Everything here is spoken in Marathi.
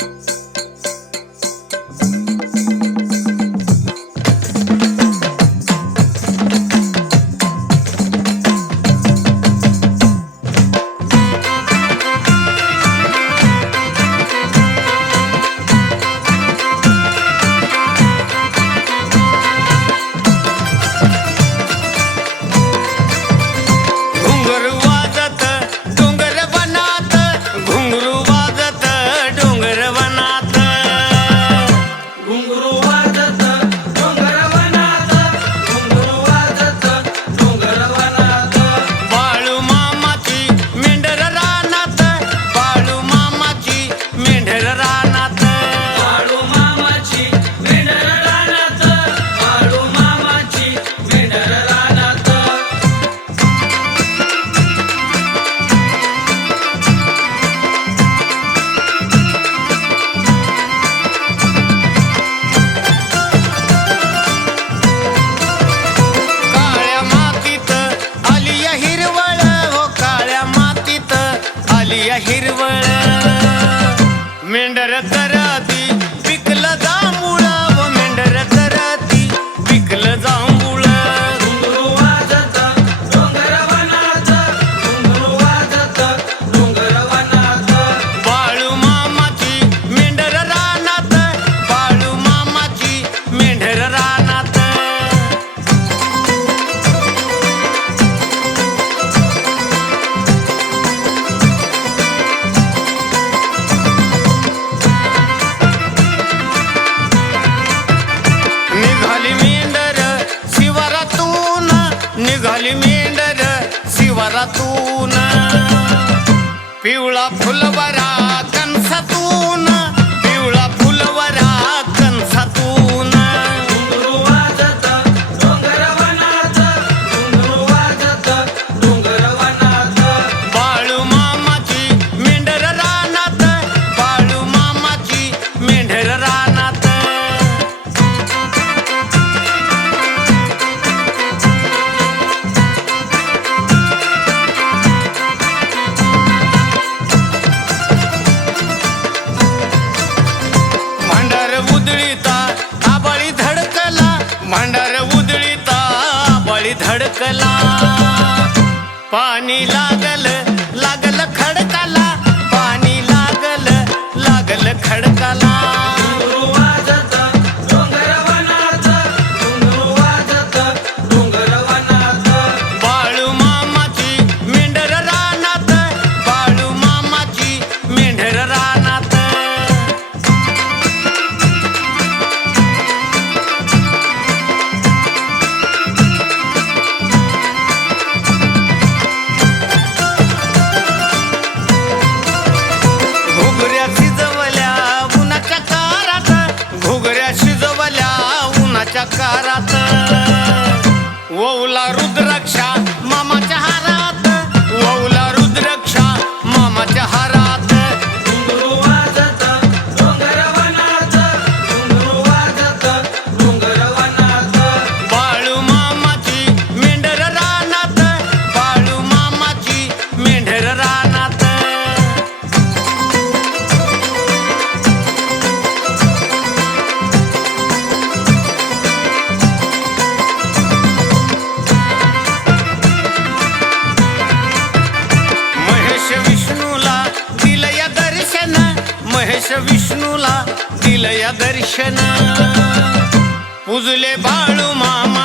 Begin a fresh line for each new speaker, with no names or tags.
Bye. कर करा ती पिकलं जांभूळ घरातून पिवळा फुलबरा पानी पाणी लागल हारात ओवला रुद्राक्षा मामाच्या हारात. गणेश विष्णूला दिलया दर्शन. पूजले बाळू मामा